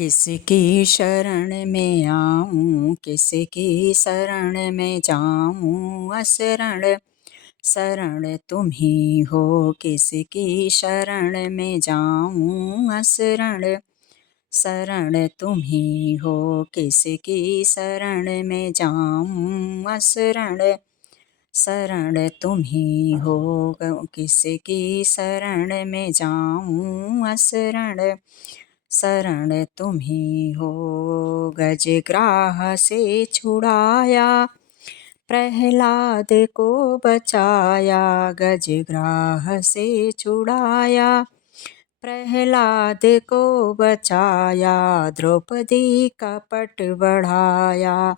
किसकी शरण में आऊँ, किसकी शरण में जाऊँ। असरण शरण तुम ही हो, किसकी शरण में जाऊँ। असरण शरण तुम ही हो, किसकी शरण में जाऊँ। असरण शरण तुम ही हो, किसकी शरण में जाऊँ। असरण शरण तुम ही हो। गजग्राह से छुड़ाया, प्रहलाद को बचाया। गजग्राह से छुड़ाया, प्रहलाद को बचाया। द्रौपदी का पट बढ़ाया,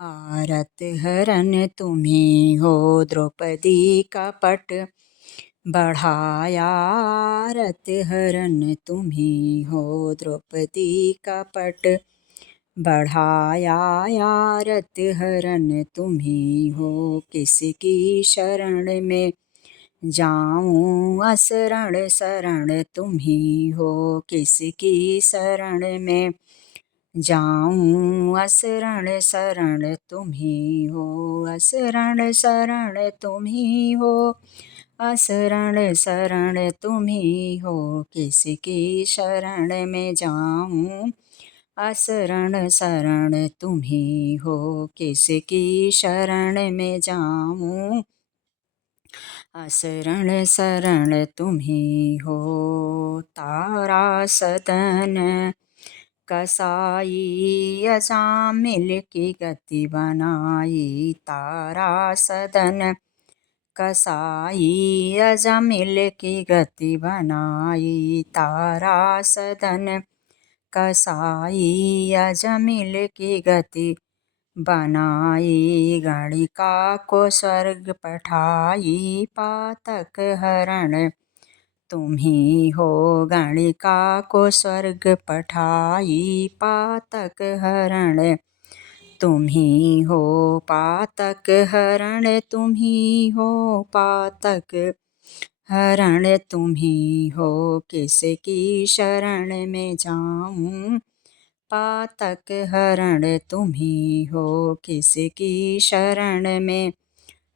आरत हरन तुम ही हो। द्रौपदी का पट बढ़ाया, आरत हरन तुम ही हो। द्रौपदी का पट बढ़ाया, आरत हरन तुम ही हो। किसकी शरण में जाऊँ, असरण शरण तुम ही हो। किसकी शरण में जाऊँ, असरण शरण तुम ही हो। असरण शरण तुम ही हो, असरण शरण तुम ही हो। किसकी शरण में जाऊँ, असरण शरण तुम ही हो। किसकी शरण में जाऊँ, असरण शरण तुम ही हो। तारा सदन कसाई, अजामिल की गति बनाई। तारा सदन कसाई, अजामिल की गति बनाई। तारा सदन कसाई, अजामिल की गति बनाई। गणिका को स्वर्ग पठाई, पातक हरण तुम ही हो। गणिका को स्वर्ग पठाई, पातक हरण तुम ही हो। पातक हरण तुम ही हो, पातक हरण तुम ही हो। किसकी शरण में जाऊँ, पातक हरण तुम ही हो। किसकी शरण में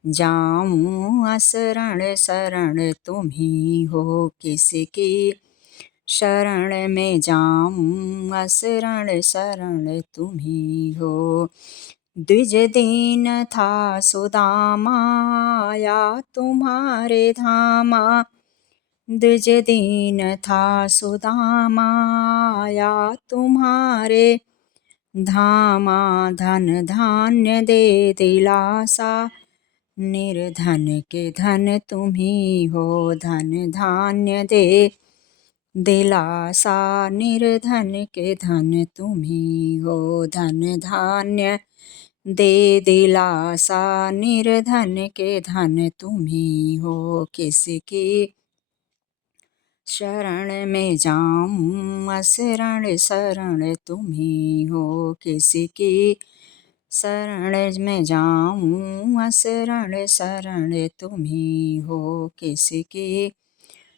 जाऊँ, असरण शरण तुम ही हो। किसकी शरण में जाऊँ, असरण शरण तुम ही हो। द्विज दीन था सुदामा, आया तुम्हारे धामा। द्विज दीन था सुदामा, आया तुम्हारे धामा। धन धान्य दे दिलासा, निर्धन के धन तुम ही हो। धन धान्य दे दिलासा, निर्धन के धन तुम ही हो। धन धान्य दे दिलासा, निर्धन के धन तुम ही हो। किसकी शरण में जाऊँ, असरण शरण तुम ही हो। किसकी शरण में जाऊँ, असरण शरण तुम ही हो। किसकी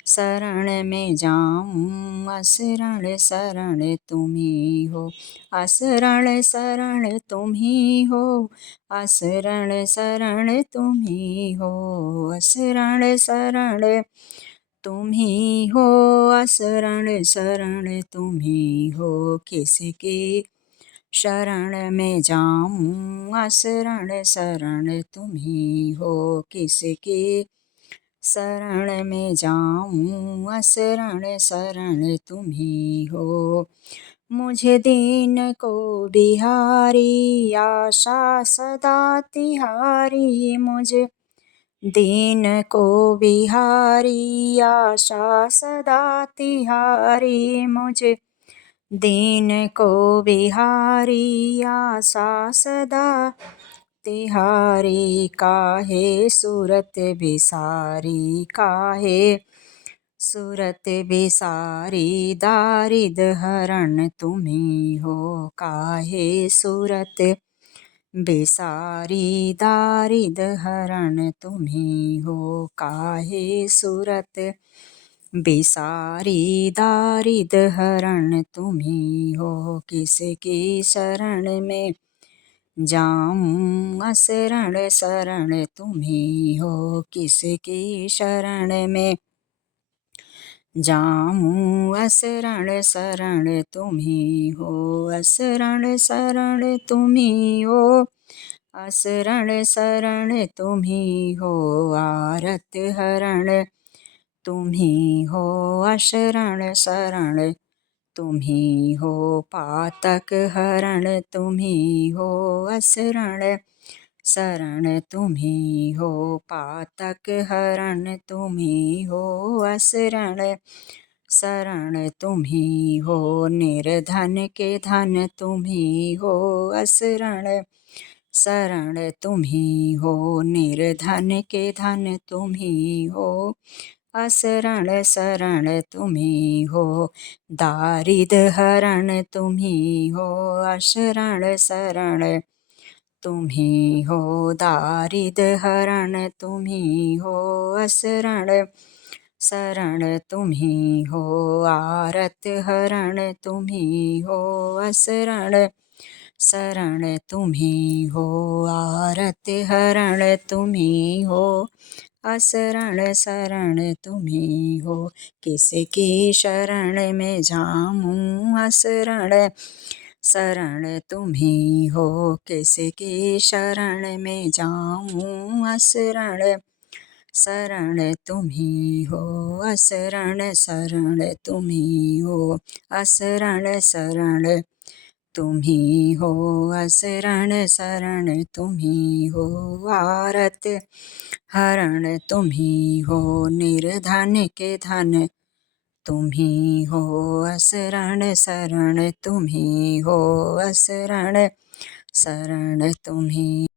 शरण में जाऊँ, असरण शरण तुम ही हो। असरण शरण तुम ही हो, असरण शरण तुम ही हो। असरण शरण तुम ही हो, असरण शरण तुम ही हो। किसकी शरण में जाऊँ, असरण शरण तुम ही हो। किसकी शरण में जाऊँ, असरण शरण तुम ही हो। मुझे दीन को बिहारी, आशा सदा तिहारी। मुझे दीन को बिहारी, आशा सदा तिहारी। मुझे दीन को बिहारी, आशा सदा तिहारी। काहे सूरत बिसारी, काहे सूरत बिसारी। दारिद हरण तुम ही हो, काहे सूरत बिसारी। दारिद हरण तुम ही हो, काहे सूरत बिसारी दारिद हरण तुम्ही हो, किसकी शरण में जाऊं असरण शरण तुम्ही हो, किसकी शरण में जाऊं असरण शरण तुम्ही हो, असरण शरण तुम्ही हो, असरण शरण तुम्ही हो, आरत हरण तुम्ही हो, अशरण शरण तुम्ही हो, पातक हरण तुम्ही हो, असरण शरण तुम्ही हो, पातक हरण तुम्ही हो, असरण शरण तुम्ही हो, निर्धन के धन तुम्ही हो, असरण शरण तुम्ही हो, निर्धन के धन तुम्ही हो, असरण शरण तुम्ही हो, दारिद हरण तुम्ही हो, अशरण शरण तुम्ही हो, दारिद हरण तुम्ही हो, असरण शरण तुम्ही हो, आरत हरण तुम्ही हो, असरण शरण तुम्ही हो, आरत हरण तुम्ही हो, असरण शरण तुम्ही हो, किसकी शरण में जाऊं असरण शरण तुम्ही हो, किसकी शरण में जाऊं असरण शरण तुम्ही हो, असरण शरण तुम्ही हो, असरण शरण तुम्ही हो, असरण शरण तुम्ही हो, आरत हरण तुम्ही हो, निर्धन के धन तुम्ही हो, असरण शरण तुम्ही हो, असरण शरण तुम्ही